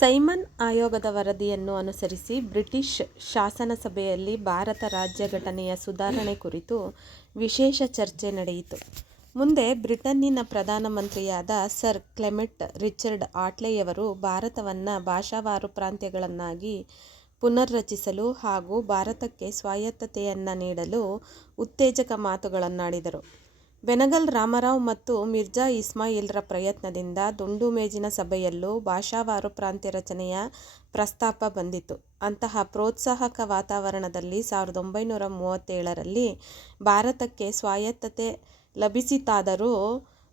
Simon ಆಯೋಗದ ವರದಿಯನ್ನು ಅನುಸರಿಸಿ ಬ್ರಿಟಿಷ್ ಶಾಸನಸಭೆಯಲ್ಲಿ ಭಾರತ ರಾಜ್ಯ ಘಟನೆಯ ಸುಧಾರಣೆ ಕುರಿತು ವಿಶೇಷ ಚರ್ಚೆ ನಡೆಯಿತು. ಮುಂದೆ ಬ್ರಿಟನ್ನಿನ ಪ್ರಧಾನಮಂತ್ರಿಯಾದ ಸರ್ ಕ್ಲೆಮೆಂಟ್ ರಿಚರ್ಡ್ ಆಟ್ಲೆಯವರು ಭಾರತವನ್ನು ಭಾಷಾವಾರು ಪ್ರಾಂತ್ಯಗಳನ್ನಾಗಿ ಪುನರ್ರಚಿಸಲು ಹಾಗೂ ಭಾರತಕ್ಕೆ ಸ್ವಾಯತ್ತತೆಯನ್ನು ನೀಡಲು ಉತ್ತೇಜಕ ಮಾತುಗಳನ್ನಾಡಿದರು. ಬೆನಗಲ್ ರಾಮರಾವ್ ಮತ್ತು ಮಿರ್ಜಾ ಇಸ್ಮಾಯಿಲ್ರ ಪ್ರಯತ್ನದಿಂದ ದುಂಡು ಮೇಜಿನ ಸಭೆಯಲ್ಲೂ ಭಾಷಾವಾರು ಪ್ರಾಂತ್ಯ ರಚನೆಯ ಪ್ರಸ್ತಾಪ ಬಂದಿತು. ಅಂತಹ ಪ್ರೋತ್ಸಾಹಕ ವಾತಾವರಣದಲ್ಲಿ 1937ರಲ್ಲಿ ಭಾರತಕ್ಕೆ ಸ್ವಾಯತ್ತತೆ ಲಭಿಸಿತಾದರೂ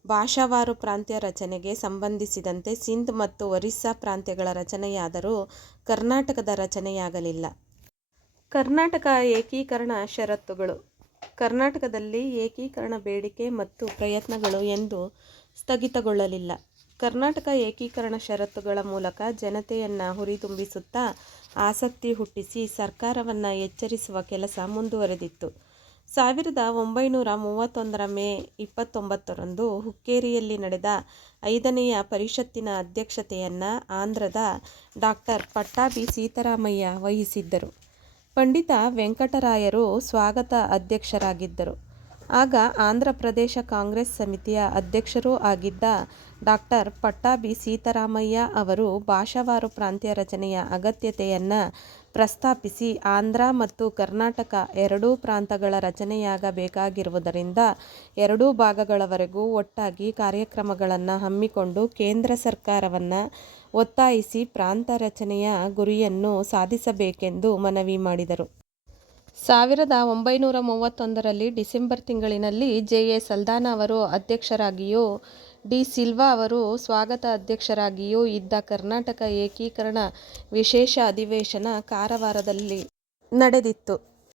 ಭಾಷಾವಾರು ಪ್ರಾಂತ್ಯ ರಚನೆಗೆ ಸಂಬಂಧಿಸಿದಂತೆ ಸಿಂಧ್ ಮತ್ತು ಒರಿಸ್ಸಾ ಪ್ರಾಂತ್ಯಗಳ ರಚನೆಯಾದರೂ ಕರ್ನಾಟಕದ ರಚನೆಯಾಗಲಿಲ್ಲ. ಕರ್ನಾಟಕ ಏಕೀಕರಣ ಷರತ್ತುಗಳು. ಕರ್ನಾಟಕದಲ್ಲಿ ಏಕೀಕರಣ ಬೇಡಿಕೆ ಮತ್ತು ಪ್ರಯತ್ನಗಳು ಎಂದೂ ಸ್ಥಗಿತಗೊಳ್ಳಲಿಲ್ಲ. ಕರ್ನಾಟಕ ಏಕೀಕರಣ ಷರತ್ತುಗಳ ಮೂಲಕ ಜನತೆಯನ್ನು ಹುರಿದುಂಬಿಸುತ್ತಾ ಆಸಕ್ತಿ ಹುಟ್ಟಿಸಿ ಸರ್ಕಾರವನ್ನು ಎಚ್ಚರಿಸುವ ಕೆಲಸ ಮುಂದುವರೆದಿತ್ತು. 1931ರ ಮೇ 29ರಂದು ಹುಕ್ಕೇರಿಯಲ್ಲಿ ನಡೆದ 5ನೆಯ ಪರಿಷತ್ತಿನ ಅಧ್ಯಕ್ಷತೆಯನ್ನು ಆಂಧ್ರದ ಡಾಕ್ಟರ್ ಪಟ್ಟಾಭಿ ಸೀತಾರಾಮಯ್ಯ ವಹಿಸಿದ್ದರು. ಪಂಡಿತ ವೆಂಕಟರಾಯರು ಸ್ವಾಗತ ಅಧ್ಯಕ್ಷರಾಗಿದ್ದರು. ಆಗ ಆಂಧ್ರ ಪ್ರದೇಶ ಕಾಂಗ್ರೆಸ್ ಸಮಿತಿಯ ಅಧ್ಯಕ್ಷರೂ ಆಗಿದ್ದ ಡಾಕ್ಟರ್ ಪಟ್ಟಾಭಿ ಸೀತಾರಾಮಯ್ಯ ಅವರು ಭಾಷಾವಾರು ಪ್ರಾಂತ್ಯ ರಚನೆಯ ಅಗತ್ಯತೆಯನ್ನು ಪ್ರಸ್ತಾಪಿಸಿ ಆಂಧ್ರ ಮತ್ತು ಕರ್ನಾಟಕ ಎರಡೂ ಪ್ರಾಂತಗಳ ರಚನೆಯಾಗಬೇಕಾಗಿರುವುದರಿಂದ ಎರಡೂ ಭಾಗಗಳವರೆಗೂ ಒಟ್ಟಾಗಿ ಕಾರ್ಯಕ್ರಮಗಳನ್ನು ಹಮ್ಮಿಕೊಂಡು ಕೇಂದ್ರ ಸರ್ಕಾರವನ್ನು ಒತ್ತಾಯಿಸಿ ಪ್ರಾಂತ ರಚನೆಯ ಗುರಿಯನ್ನು ಸಾಧಿಸಬೇಕೆಂದು ಮನವಿ ಮಾಡಿದರು. 1931ರಲ್ಲಿ ಡಿಸೆಂಬರ್ ತಿಂಗಳಿನಲ್ಲಿ ಜೆ. ಸಲ್ದಾನ ಅವರು ಅಧ್ಯಕ್ಷರಾಗಿಯೂ ಡಿ. ಸಿಲ್ವಾ ಅವರು ಸ್ವಾಗತ ಅಧ್ಯಕ್ಷರಾಗಿಯೂ ಇದ್ದ ಕರ್ನಾಟಕ ಏಕೀಕರಣ ವಿಶೇಷ ಅಧಿವೇಶನ ಕಾರವಾರದಲ್ಲಿ ನಡೆದಿತ್ತು.